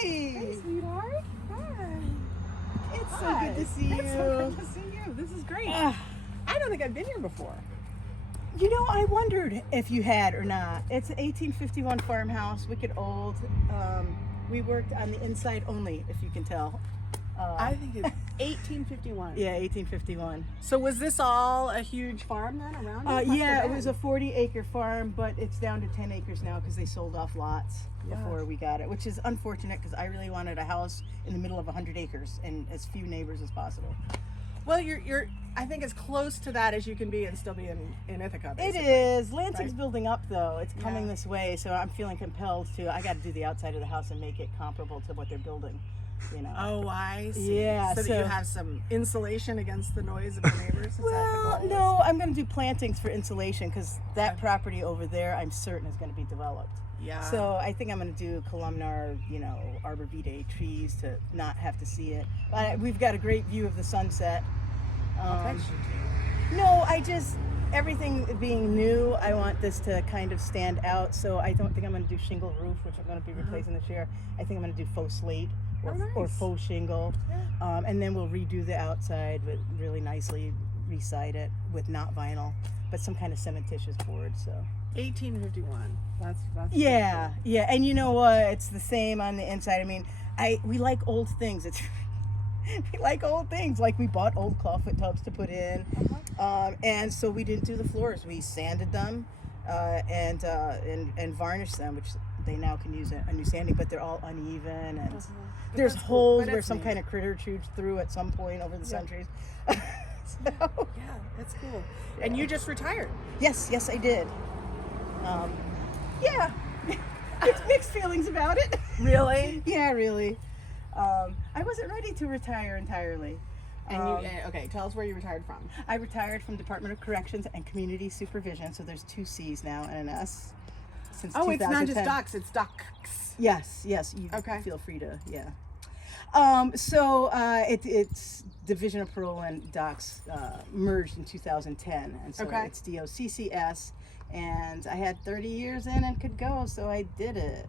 Hey, sweetheart. Hi. it's so Hi. good to see you. It's so good to see you. This is great. Ah, I don't think I've been here before. you know, I wondered if you had or not. It's an 1851 farmhouse, wicked old. We worked on the inside only, if you can tell. I think it's 1851. Yeah, 1851. So was this all a huge farm then around it? Yeah, it was a 40-acre farm, but it's down to 10 acres now because they sold off lots before we got it, which is unfortunate because I really wanted a house in the middle of 100 acres and as few neighbors as possible. Well, you're I think as close to that as you can be and still be in Ithaca, It basically. is. Lansing's right? building up, though. It's coming Yeah. this way, so I'm feeling compelled to. I got to do the outside of the house and make it comparable to what they're building. You know. Oh, I see. Yeah, So that so- you have some insulation against the noise of your neighbors? Is that the Well, goal? no, I'm going to do plantings for insulation because that property over there, I'm certain, is going to be developed. Yeah. So I think I'm going to do columnar, arbor vitae trees to not have to see it. But we've got a great view of the sunset. Thanks, you too. No, everything being new, I want this to kind of stand out. So I don't think I'm going to do shingle roof, which I'm going to be replacing this year. I think I'm going to do faux slate or, Oh, or nice. faux shingle. Yeah. And then we'll redo the outside with really nicely reside it with not vinyl, but some kind of cementitious board. So 1851. That's yeah. And you know what? It's the same on the inside. I mean, we like old things. We like old things. Like we bought old clawfoot tubs to put in, and so we didn't do the floors. We sanded them and varnished them, which they now can use a new sanding, but they're all uneven and there's that's cool. holes But where it's some neat. kind of critter chewed through at some point over the centuries. Yeah, that's cool. And you just retired. Yes, I did. Yeah, it's mixed feelings about it. Really? Yeah, really. I wasn't ready to retire entirely. And okay, tell us where you retired from. I retired from Department of Corrections and Community Supervision, so there's 2 C's now and an S. Since Oh, it's not just 2010. docs, it's docs. Yes, you Okay. feel free to, yeah. It's Division of Parole and Docs merged in 2010, and so Okay. it's DOCCS, and I had 30 years in and could go, so I did it.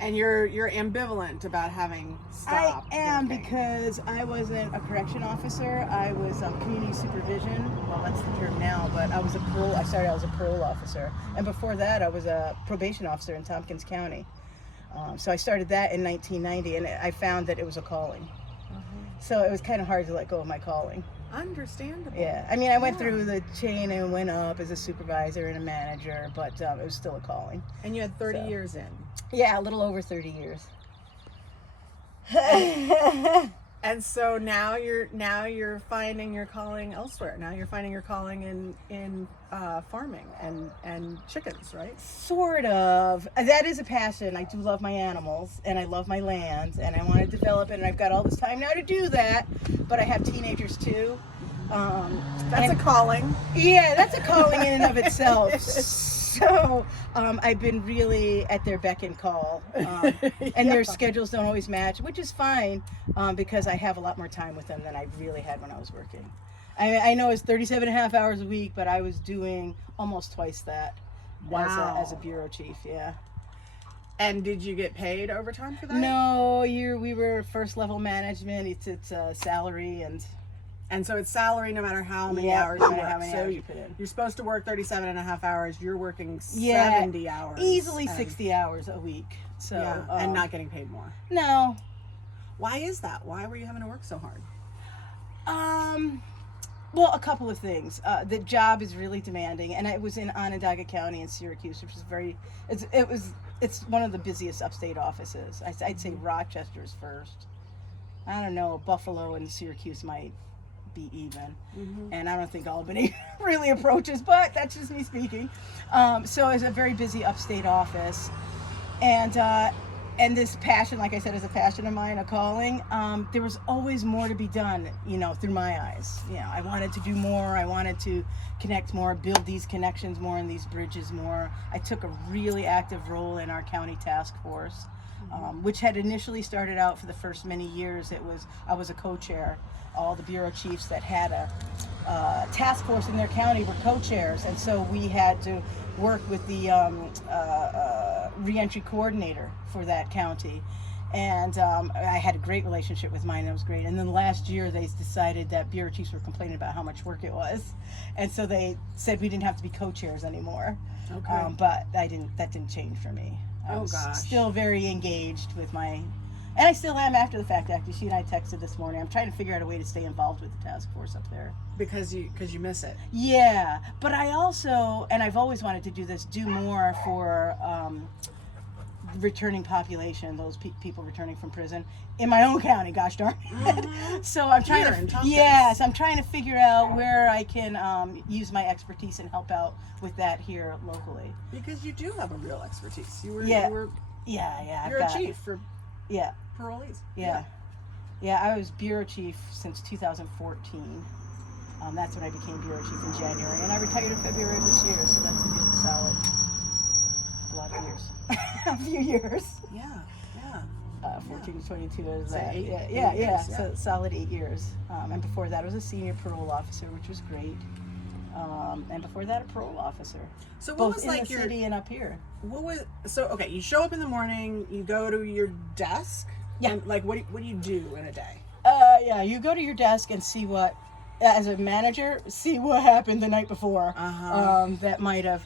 And you're ambivalent about having stopped. I am working. because I wasn't a correction officer. I was community supervision. Well, that's the term now, but I was a parole. I started as a parole officer, and before that, I was a probation officer in Tompkins County. So I started that in 1990, and I found that it was a calling. So it was kind of hard to let go of my calling. Understandable. Yeah, I mean, I went through the chain and went up as a supervisor and a manager, but it was still a calling. And you had 30 So. years in. Yeah, a little over 30 years. And so now you're finding your calling elsewhere. Now you're finding your calling in farming and chickens, right? Sort of. That is a passion. I do love my animals and I love my land and I want to develop it, and I've got all this time now to do that, but I have teenagers too. That's a calling. Yeah, that's a calling in and of itself. So I've been really at their beck and call, and their schedules don't always match, which is fine because I have a lot more time with them than I really had when I was working. I know it's 37 and a half hours a week, but I was doing almost twice that as a bureau chief, yeah. And did you get paid overtime for that? No, we were first level management. It's salary And so it's salary no matter how many Yeah, hours no you matter work. how many So hours you put in. You're supposed to work 37 and a half hours. You're working Yeah, 70 hours. easily and- 60 hours a week. So Yeah, and not getting paid more. no. Why is that? Why were you having to work so hard? Well, a couple of things. The job is really demanding, and I was in Onondaga County in Syracuse, which is it's one of the busiest upstate offices. I'd say Rochester is first. I don't know, Buffalo and Syracuse might be even, and I don't think Albany really approaches, but that's just me speaking. So it's a very busy upstate office, and this passion, like I said, is a passion of mine, a calling. There was always more to be done, through my eyes. I wanted to do more. I wanted to connect more, build these connections more and these bridges more. I took a really active role in our county task force, which had initially started out for the first many years. I was a co-chair. All the bureau chiefs that had a task force in their county were co-chairs, and so we had to work with the reentry coordinator for that county. And I had a great relationship with mine. It was great. And then last year they decided that bureau chiefs were complaining about how much work it was, and so they said we didn't have to be co-chairs anymore. Okay. But that didn't change for me. I was gosh. still very engaged with my, and I still am after the fact. Actually, she and I texted this morning. I'm trying to figure out a way to stay involved with the task force up there. Because you miss it. Yeah, but I also, and I've always wanted to do this, do more for returning population, those people returning from prison in my own county, gosh darn it. So I'm trying I'm trying to figure out where I can use my expertise and help out with that here locally. Because you do have a real expertise. You're a chief for parolees. Yeah, I was bureau chief since 2014. That's when I became bureau chief in January, and I retired in February of this year, so that's a good solid lot of years. A few years. Yeah. 14 to 22 is So that. eight Yeah. years, So solid 8 years. And before that, I was a senior parole officer, which was great. And before that, a parole officer. So what both was in like the your city and up here. Okay, you show up in the morning, you go to your desk. Yeah. And like what do you do in a day? You go to your desk and see what, as a manager, see what happened the night before. That might have.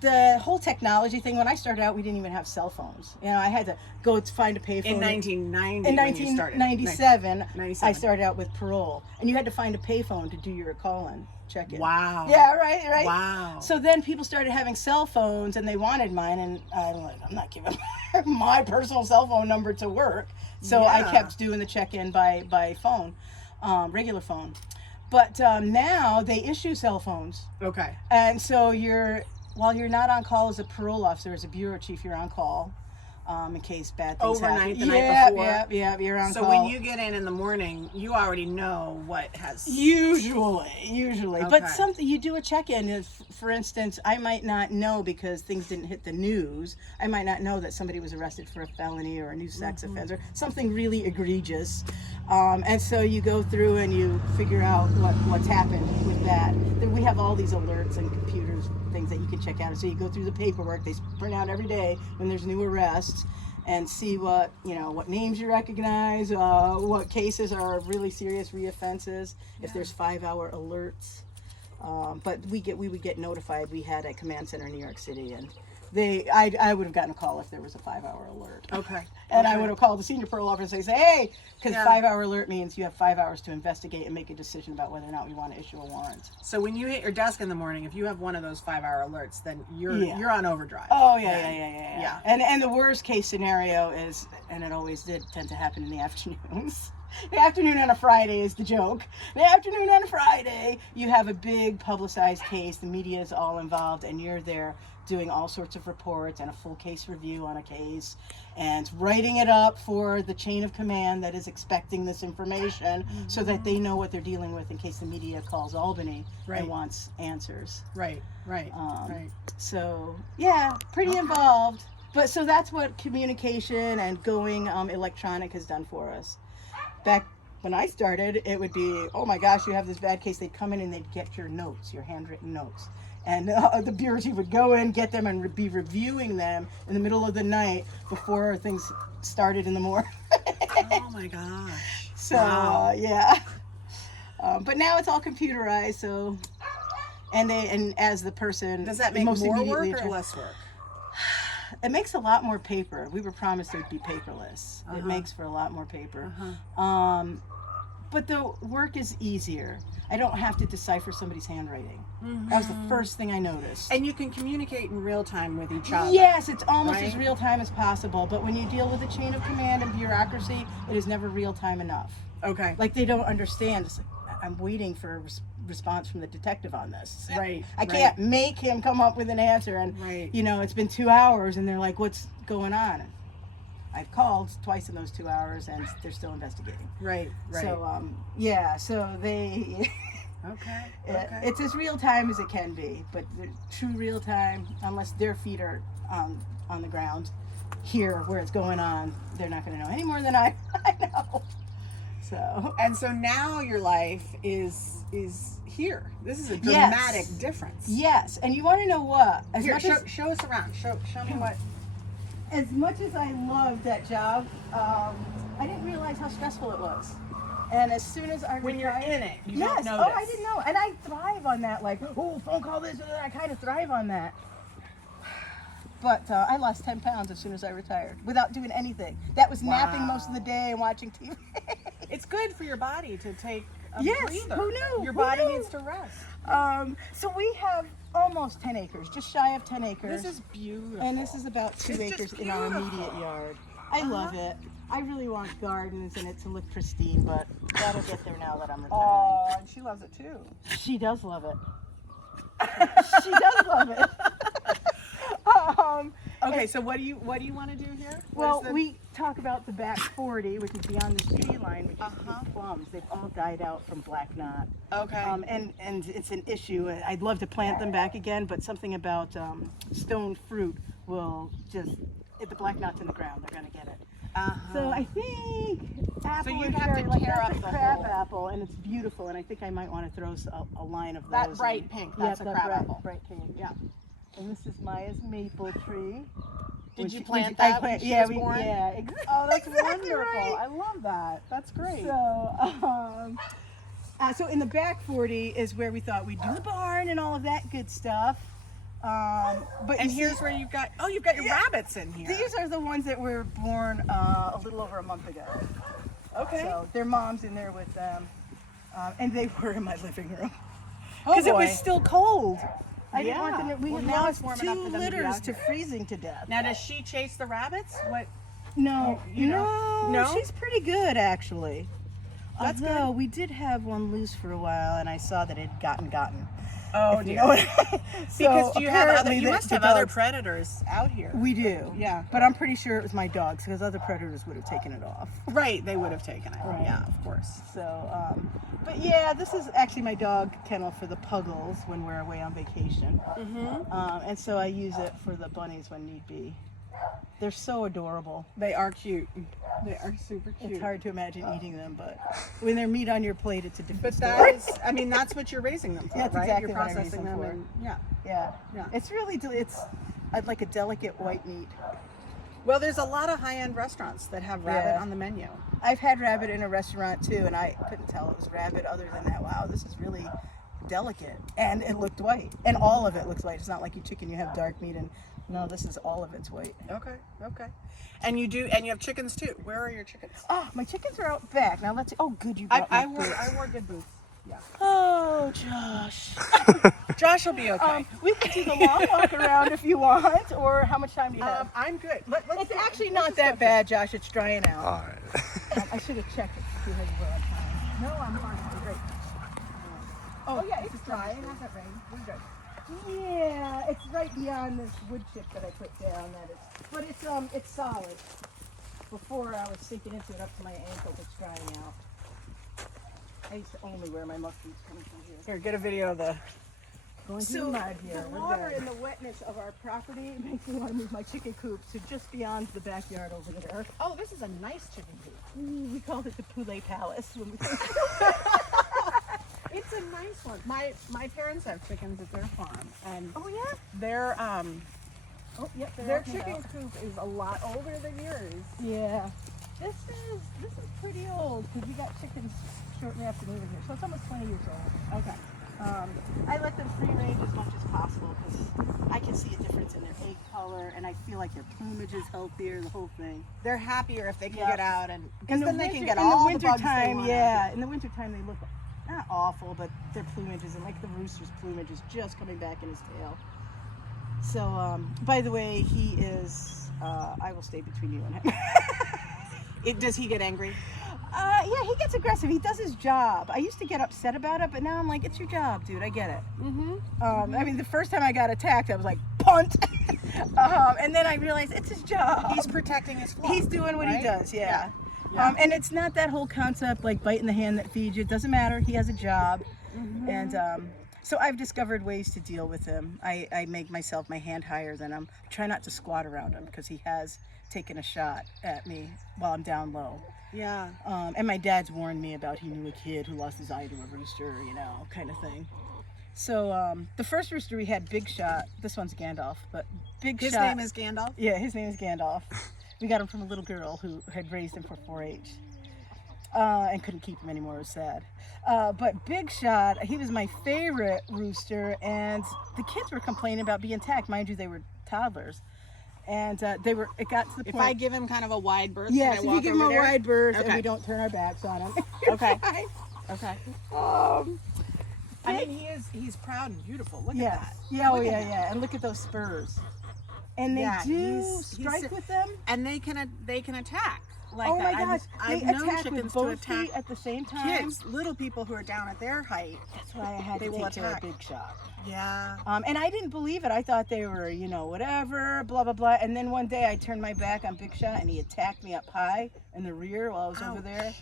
The whole technology thing, when I started out, we didn't even have cell phones. I had to go to find a payphone. In 1990, In when you started. 1997, 97. I started out with parole. And you had to find a payphone to do your call-in, check-in. Wow. Yeah, right. Wow. So then people started having cell phones, and they wanted mine, and I'm like, I'm not giving my personal cell phone number to work. So I kept doing the check-in by phone, regular phone. But now they issue cell phones. Okay. And so while you're not on call as a parole officer, as a bureau chief, you're on call in case bad things Overnight, happen. the night before. Yeah, you're on call. So when you get in the morning, you already know what has... Usually. Okay. But something, you do a check-in. For instance, I might not know because things didn't hit the news. I might not know that somebody was arrested for a felony or a new sex offense or something really egregious. And so you go through and you figure out what's happened with that. Then we have all these alerts and computers, things that you can check out. So you go through the paperwork. They print out every day when there's new arrests and see what names you recognize, what cases are really serious reoffenses, if there's 5-hour alerts. But we would get notified. We had a command center in New York City, and I would have gotten a call if there was a 5-hour alert. Okay. And I would have called the senior parole officer and say, hey, because 5-hour alert means you have 5 hours to investigate and make a decision about whether or not we want to issue a warrant. So when you hit your desk in the morning, if you have one of those 5-hour alerts, then you're on overdrive. Oh yeah. And the worst case scenario is, and it always did tend to happen in the afternoons. The afternoon on a Friday is the joke. The afternoon on a Friday, you have a big publicized case. The media is all involved, and you're there doing all sorts of reports and a full case review on a case and writing it up for the chain of command that is expecting this information so that they know what they're dealing with in case the media calls Albany and wants answers. Right. So, yeah, pretty involved. But so that's what communication and going electronic has done for us. Back when I started, it would be, oh my gosh, you have this bad case. They'd come in and they'd get your notes, your handwritten notes. And the bureau chief would go in, get them, and be reviewing them in the middle of the night before things started in the morning. Oh my gosh. So, yeah. But now it's all computerized, so... And as the person... Does that make more work or less work? It makes a lot more paper. We were promised it would be paperless. It makes for a lot more paper. But the work is easier. I don't have to decipher somebody's handwriting. That was the first thing I noticed. And you can communicate in real time with each other. Yes, it's almost as real time as possible. But when you deal with a chain of command and bureaucracy, it is never real time enough. Okay. Like they don't understand. It's like, I'm waiting for a response from the detective on this. Right. I can't make him come up with an answer. And, it's been 2 hours and they're like, what's going on? I've called twice in those 2 hours and they're still investigating. Right. So, so they... Okay. It's as real time as it can be, but the true real time, unless their feet are on the ground here where it's going on, they're not going to know any more than I know. So now your life is here. This is a dramatic difference. Yes, and you want to know what? Show us around. Show me what. as much as I loved that job, I didn't realize how stressful it was. And as soon as I When you're retired, in it, you yes, don't notice. oh, I didn't know, and I thrive on that. Like, oh, phone call this, or that. I kind of thrive on that. But I lost 10 pounds as soon as I retired without doing anything. That was napping most of the day and watching TV. It's good for your body to take a Yes, breather. who knew? Your Who body knew? needs to rest. So we have almost 10 acres, just shy of 10 acres. This is beautiful. And this is about 2 It's acres just in our beautiful. immediate yard. I love it. I really want gardens and it to look pristine, but that'll get there now that I'm retiring. Oh, and she loves it too. She does love it. She does love it. Okay, so what do you want to do here? Well, we talk about the back 40, which is beyond the city line, which is Uh-huh. these plums. They've all died out from black knot. Okay. And it's an issue. I'd love to plant them back again, but something about stone fruit will just, if the black knot's in the ground, they're going to get it. So I think apple you'd and have to cherry, like tear that's up a the crab whole- apple, and it's beautiful. And I think I might want to throw a line of those. That bright in. pink, Yeah, that's a that crab bright, apple. Bright pink. Yeah. And this is Maya's maple tree. Did you plant that when she was born? Yeah, exactly. Oh, that's Exactly wonderful. right. I love that. That's great. So in the back 40 is where we thought we'd do the barn and all of that good stuff. But And you here's see, where you've got your rabbits in here. these are the ones that were born a little over a month ago. Okay. So their mom's in there with them, and they were in my living room Oh, because it was boy. still cold. I didn't Yeah. want them to, we Well, had now lost it's warm enough 2 for them to be litters out to here. freezing to death. Now, does she chase the rabbits? What? No, you know? No? she's pretty good actually. That's Although we did have one loose for a while, and I saw that it had gotten. Oh, if you dear. know what- Because So you have apparently you the- must the have other dogs- predators out here. We do. Yeah. But I'm pretty sure it was my dogs because other predators would have taken it off. Right, they would have taken it. Right. Yeah, of course. So, but yeah, this is actually my dog kennel for the puggles when we're away on vacation. Mm-hmm. And so I use it for the bunnies when need be. They're so adorable. They are cute. They are super cute. It's hard to imagine eating them, but when they're meat on your plate, it's a different But story. that is, I mean, that's what you're raising them for, That's right? exactly You're what I'm processing raising them, them and yeah. Yeah. Yeah. It's really, I'd like a delicate white meat. Well, there's a lot of high-end restaurants that have rabbit Yeah. on the menu. I've had rabbit in a restaurant too, and I couldn't tell it was rabbit other than that. Wow, this is really delicate. And it looked white. And all of it looks white. It's not like you chicken, you have dark meat, and no, this is all of it's white. Okay, okay. And you have chickens too. Where are your chickens? Oh, my chickens are out back. Now let's see. Oh, good, you I brought my wore boots. I wore good boots. Yeah. Oh, Josh. Josh will be okay. We could do the long walk around if you want, or how much time do you have? I'm good. It's actually not that bad, Josh. It's drying out. All right. I should have checked it to see how you were on time. No, I'm fine. I'm great. Oh, yeah, it's dry. It dry. hasn't rained. We're good. Yeah, it's right beyond this wood chip that I put down. But it's solid. Before I was sinking into it up to my ankles, it's drying out. I used to only wear my muck boots coming through here. Here, get a video of the Going through the mud here. The water and the wetness of our property makes me want to move my chicken coop to just beyond the backyard over there. Oh, this is a nice chicken coop. We called it the Poulet Palace. When we It's a nice one. My parents have chickens at their farm, and oh yeah. their Oh yep. they're their out and chicken about. coop is a lot older than yours. Yeah. This is pretty old because we got chickens shortly after moving here, so it's almost 20 years old. Okay. I let them free range as much as possible because I can see a difference in their egg color, and I feel like their plumage is healthier, the whole thing. They're happier if they can Yeah. get out, and because In the then they can winter- get in the all the winter bugs they time, want. yeah. In the wintertime, they look not awful, but their plumage is, and like the rooster's plumage is just coming back in his tail. So, by the way, he is. I will stay between you and him. Does he get angry? Yeah, he gets aggressive. He does his job. I used to get upset about it, but now I'm like, it's your job, dude. I get it. Mm-hmm. I mean, the first time I got attacked, I was like, punt. And then I realized it's his job. He's protecting his flock. He's doing what he right? does, yeah. Yeah. And it's not that whole concept like biting the hand that feeds you. It doesn't matter. He has a job. Mm-hmm. And so I've discovered ways to deal with him. I make myself my hand higher than him. I try not to squat around him because he has taken a shot at me while I'm down low. Yeah. And my dad's warned me about he knew a kid who lost his eye to a rooster, kind of thing. So the first rooster we had, Big Shot. This one's Gandalf, but Big His Shot. name is Gandalf? Yeah, his name is Gandalf. We got him from a little girl who had raised him for 4-H. And couldn't keep him anymore. It was sad. But Big Shot, he was my favorite rooster, and the kids were complaining about being attacked. Mind you, they were toddlers, and it got to the point. If I give him kind of a wide berth, yes, can I if walk you give him over a there? wide berth Okay. and we don't turn our backs on him. Okay. Fine. Okay. I mean, he's proud and beautiful. Look Yes. at that. Yeah, oh Look at yeah, that. yeah. And look at those spurs. And they Yeah, do he's strike with them. And they can attack like Oh that. my gosh, I've they known attack chickens with to both attack feet at the same time. kids, little people who are down at their height. That's why I had They to will take care of attack. Big Shot. Yeah. And I didn't believe it. I thought they were, whatever, blah, blah, blah. And then one day I turned my back on Big Shot and he attacked me up high in the rear while I was over there.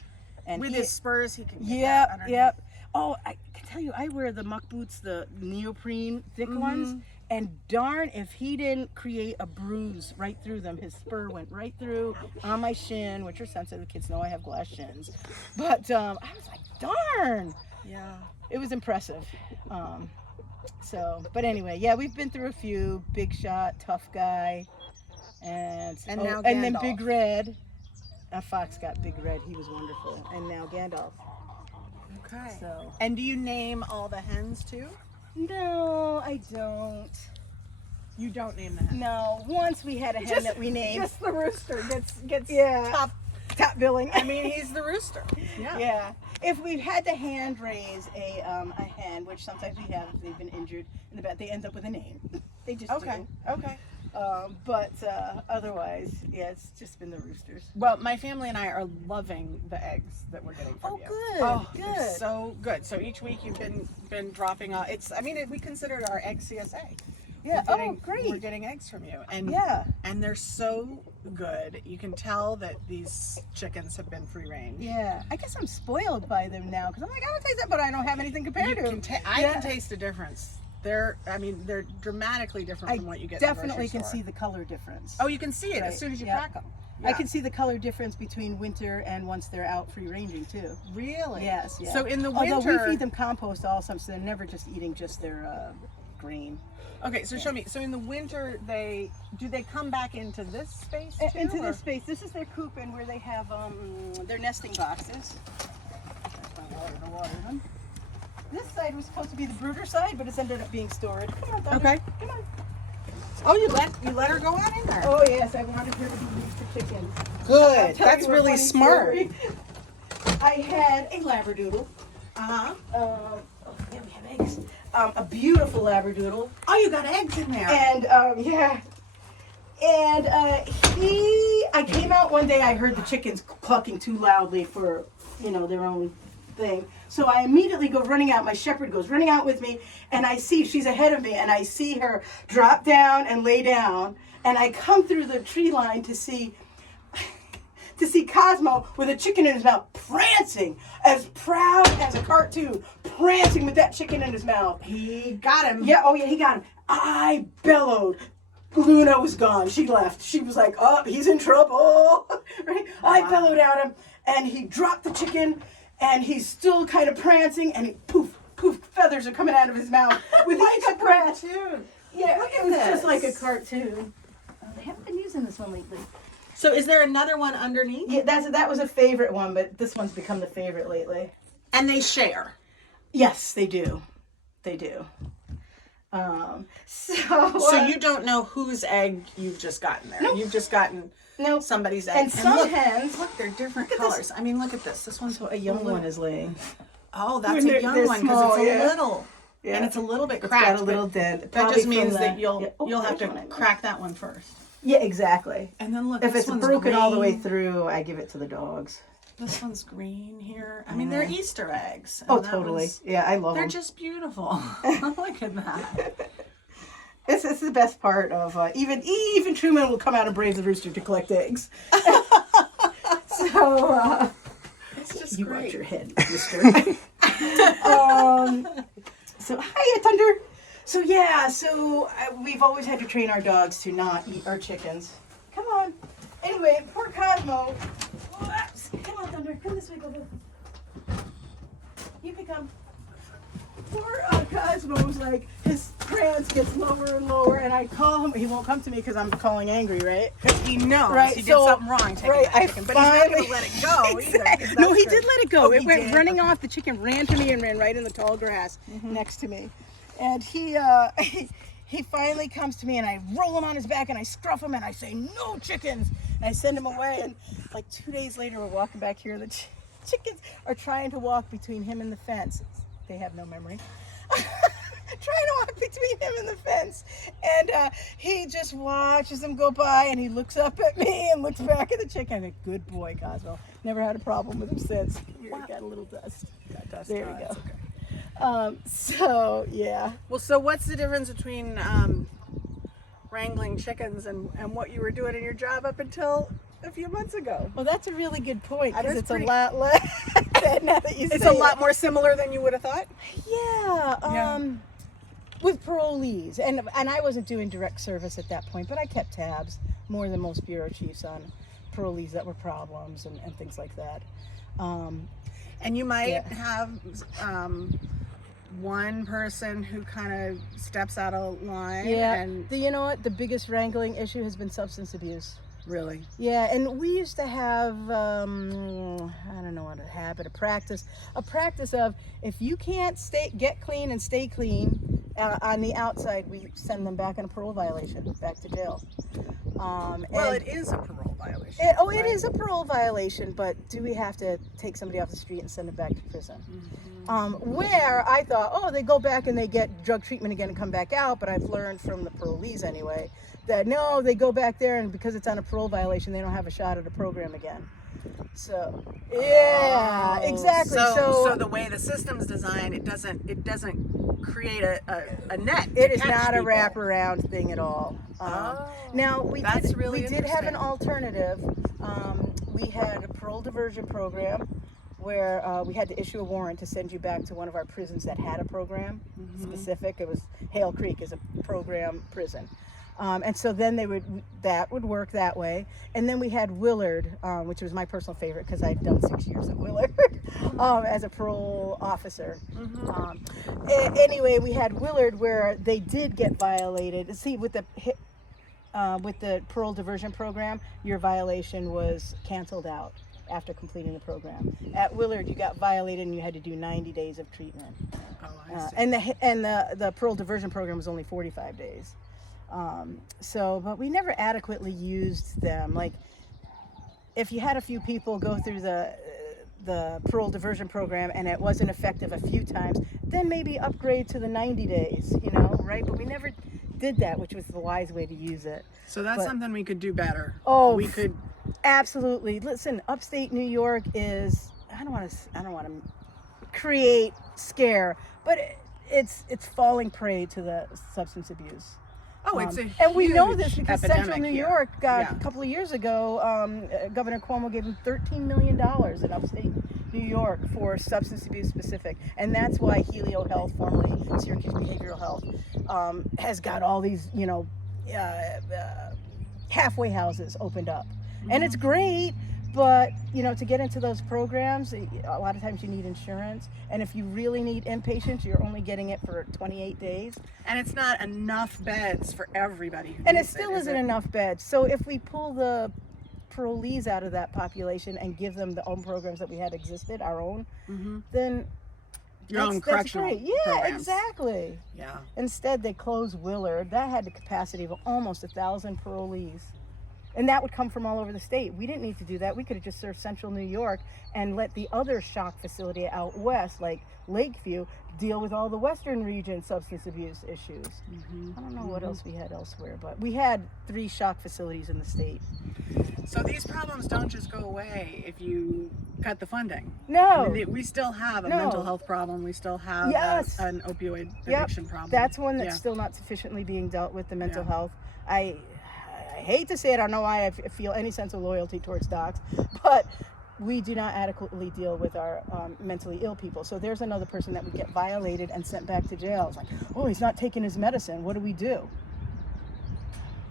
And With his spurs, he can get that Yep, underneath. yep. Oh, I can tell you, I wear the muck boots, the neoprene thick ones. And darn if he didn't create a bruise right through them. His spur went right through on my shin, which are sensitive. Kids know I have glass shins. But I was like, darn. Yeah. It was impressive. But anyway, yeah, we've been through a few. Big Shot, Tough Guy, and now and then Gandalf. Big Red. Fox got Big Red. He was wonderful. And now Gandalf. Okay. So And do you name all the hens too? no, I don't. You don't name the hens. No, once we had a hen that we named. Just the rooster gets Yeah. Top billing. I mean, he's the rooster. Yeah. Yeah. If we had to hand raise a hen, which sometimes we have if they've been injured in the back, they end up with a name. They just Okay. do. Okay. But otherwise, yeah, it's just been the roosters. Well, my family and I are loving the eggs that we're getting from Oh, you. good. Oh, Good. they're so good. So each week you've been dropping off. We consider it our egg CSA. Yeah. We're getting, Oh, great. We're getting eggs from you, and Yeah. and they're so good. You can tell that these chickens have been free range. Yeah. I guess I'm spoiled by them now because I'm like, I don't taste that, but I don't have anything compared You to can them. I can taste the difference. They're dramatically different I from what you get. in the definitely grocery can store. see the color difference. Oh, you can see it Right, as soon as you yeah. crack them. I can see the color difference between winter and once they're out free ranging too. Really. Yes. Yeah. So in the winter, although we feed them compost also, so they're never just eating just their grain. Okay, so show me. So in the winter, they come back into this space too, Into or? this space. This is their coop and where they have their nesting boxes. That's my water to water them. This side was supposed to be the brooder side, but it's ended up being storage. Come on, Thunder. Okay. Come on. Oh, you let her go out in there. Oh yes, I wanted her to be used to chickens. I'll Good. tell That's you a really funny smart. story. I had a Labradoodle. Uh-huh. Yeah, we have eggs. A beautiful Labradoodle. Oh, you got eggs in there. And yeah. And I came out one day, I heard the chickens clucking too loudly for, their own thing. So I immediately go running out. My shepherd goes running out with me, and I see she's ahead of me, and I see her drop down and lay down. And I come through the tree line to see Cosmo with a chicken in his mouth, prancing, as proud as a cartoon, prancing with that chicken in his mouth. He got him. Yeah, oh yeah, he got him. I bellowed. Luna was gone. She left. She was like, oh, he's in trouble. Right? I bellowed at him, and he dropped the chicken, and he's still kind of prancing, and he poof, feathers are coming out of his mouth with each breath. Yeah, Look at it was this. just like a cartoon. They haven't been using this one lately. So is there another one underneath? Yeah, that was a favorite one, but this one's become the favorite lately. And they share. Yes, they do. They do. So you don't know whose egg you've just gotten there. Nope. You've just gotten Nope. somebody's egg. And some look, hens. look, they're different Look at this. colors. I mean, look at this. This one's A young one is laying. Oh, that's When a they're young one because small, it's a yeah. little. Yeah. And it's a little bit It's cracked. got a little but dent. That Probably just from means that the- you'll yeah. Oh, you'll have there's to one. crack that one first. Yeah, exactly. And then look, If this it's one's broken all the way green. through, I give it to the dogs. This one's green here. I mean, they're Easter eggs. and Oh, that totally. was- Yeah, I love They're them. just beautiful. Look at that. This is the best part of even Truman will come out and brave the rooster to collect eggs. So It's just you great. watch your head, Mister. So hiya, Thunder. So yeah, we've always had to train our dogs to not eat our chickens. Come on. Anyway, poor Cosmo. Whoops. Come on, Thunder. Come this way, go. You can come. poor Cosmo's like, his trance gets lower and lower, and I call him. He won't come to me because I'm calling angry, right? Because he knows Right, he did so- something wrong taking right, that I chicken, but he's not going finally- to let it go either. 'cause No, that's he good. did let it go. Oh, It he went did? running off. The chicken ran to me and ran right in the tall grass next to me. And he finally comes to me, and I roll him on his back, and I scruff him, and I say, "No chickens!" And I send him away. And like 2 days later, we're walking back here, and the chickens are trying to walk between him and the fence. They have no memory. Trying to walk between him and the fence, and he just watches them go by, and he looks up at me and looks back at the chicken. I'm like, "Good boy, Cosmo." Never had a problem with him since. Here, Wow. got a little dust. Got dust. There Oh, you that's go. okay. So yeah. Well, so what's the difference between wrangling chickens and what you were doing in your job up until a few months ago? Well, that's a really good point, That because is it's pretty- a lot less. Now that you It's say a lot it. more similar than you would have thought. Yeah. Yeah. With parolees, and I wasn't doing direct service at that point, but I kept tabs more than most bureau chiefs on parolees that were problems and things like that. And you might Yeah. have one person who kind of steps out of line. Yeah. And You know what? The biggest wrangling issue has been substance abuse. really. Yeah, and we used to have, I don't know what a habit, a practice of, if you can't get clean and stay clean on the outside, we send them back on a parole violation, back to jail. Well, And it is a parole violation. it right? is a parole violation, but do we have to take somebody off the street and send them back to prison? Where I thought, oh, they go back and they get drug treatment again and come back out, but I've learned from the parolees anyway, that no, they go back there, and because it's on a parole violation, they don't have a shot at a program again. So, yeah, exactly. So the way the system's designed, it doesn't create a net. to it is catch not a people. wraparound thing at all. Now that's really we did have an interesting. alternative. We had a parole diversion program where we had to issue a warrant to send you back to one of our prisons that had a program specific. It was Hale Creek is a program prison. And so then that would work that way. And then we had Willard, which was my personal favorite because I'd done 6 years at Willard as a parole officer. Anyway, we had Willard where they did get violated. See, with the parole diversion program, your violation was canceled out after completing the program. At Willard, you got violated and you had to do 90 days of treatment. Oh, I see. And the parole diversion program was only 45 days. But we never adequately used them. Like, if you had a few people go through the parole diversion program and it wasn't effective a few times, then maybe upgrade to the 90 days, right? But we never did that, which was the wise way to use it. So that's But- something we could do better. Oh, we could. Absolutely. Listen, upstate New York is, I don't want to create scare, but it's falling prey to the substance abuse. Oh, it's a and we know huge this because epidemic Central New here. York got Yeah. a couple of years ago. Governor Cuomo gave him $13 million in upstate New York for substance abuse specific, and that's why Helio Health, formerly Syracuse Behavioral Health, has got all these halfway houses opened up, and it's great. But to get into those programs, a lot of times you need insurance, and if you really need inpatients, you're only getting it for 28 days. And it's not enough beds for everybody. Who And it needs still is isn't it? enough beds. So if we pull the parolees out of that population and give them the own programs that we had existed, our own, then Your own that's correctional great. Yeah, programs. exactly. Yeah. Instead, they closed Willard. That had the capacity of almost 1,000 parolees. And that would come from all over the state. We didn't need to do that. We could have just served Central New York and let the other shock facility out west, like Lakeview, deal with all the Western region substance abuse issues. I don't know what else we had elsewhere, but we had 3 shock facilities in the state. So these problems don't just go away if you cut the funding. No. I mean, we still have a No. mental health problem. We still have Yes. an opioid Yep. addiction problem. That's one that's Yeah. still not sufficiently being dealt with, the mental Yeah. health. I hate to say it, I don't know why I feel any sense of loyalty towards docs, but we do not adequately deal with our mentally ill people. So there's another person that would get violated and sent back to jail. It's like, oh, he's not taking his medicine. What do we do?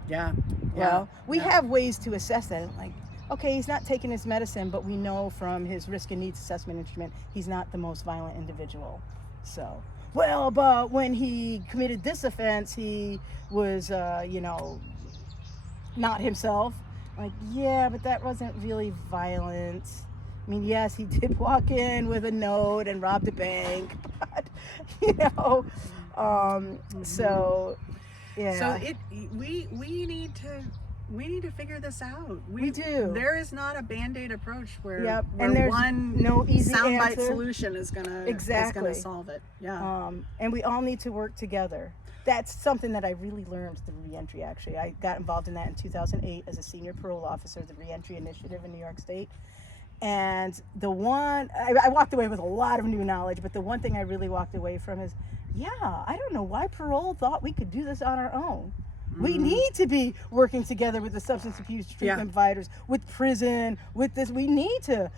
Yeah. Well, we Yeah. have ways to assess that. Like, okay, he's not taking his medicine, but we know from his risk and needs assessment instrument, he's not the most violent individual. So well, but when he committed this offense, he was, not himself. Like, yeah, but that wasn't really violent. I mean, yes, he did walk in with a note and robbed a bank, but, so, yeah. So we need to figure this out. We do. There is not a Band-Aid approach where, Yep. where And there's one no easy soundbite answer. solution is Exactly. gonna solve it. Yeah. And we all need to work together. That's something that I really learned through reentry. Actually, I got involved in that in 2008 as a senior parole officer, the Reentry Initiative in New York State. And I walked away with a lot of new knowledge, but the one thing I really walked away from is, I don't know why parole thought we could do this on our own. We need to be working together with the substance abuse treatment providers, with prison, with this. We need to,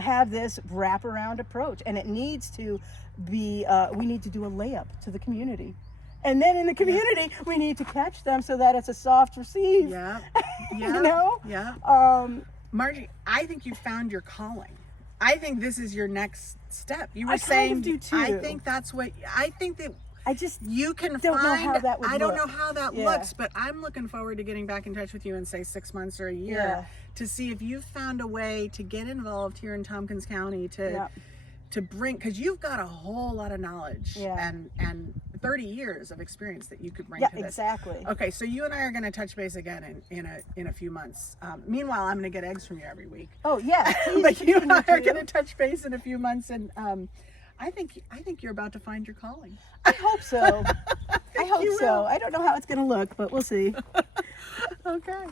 have this wraparound approach, and it needs to be. We need to do a layup to the community, and then in the community, we need to catch them so that it's a soft receive. Yeah. Yeah. Margie, I think you found your calling. I think this is your next step. You were I saying, kind of do too. I think that I just you can don't know find. how that would I don't look. know how that Yeah. looks, but I'm looking forward to getting back in touch with you in say 6 months or a year Yeah. to see if you found a way to get involved here in Tompkins County to bring, because you've got a whole lot of knowledge and 30 years of experience that you could bring to this. Exactly. Okay, so you and I are going to touch base again in a few months. Meanwhile, I'm going to get eggs from you every week. Oh yeah. But you and I are going to touch base in a few months, and I think you're about to find your calling. I hope so. I hope you so. will. I don't know how it's going to look, but we'll see. Okay.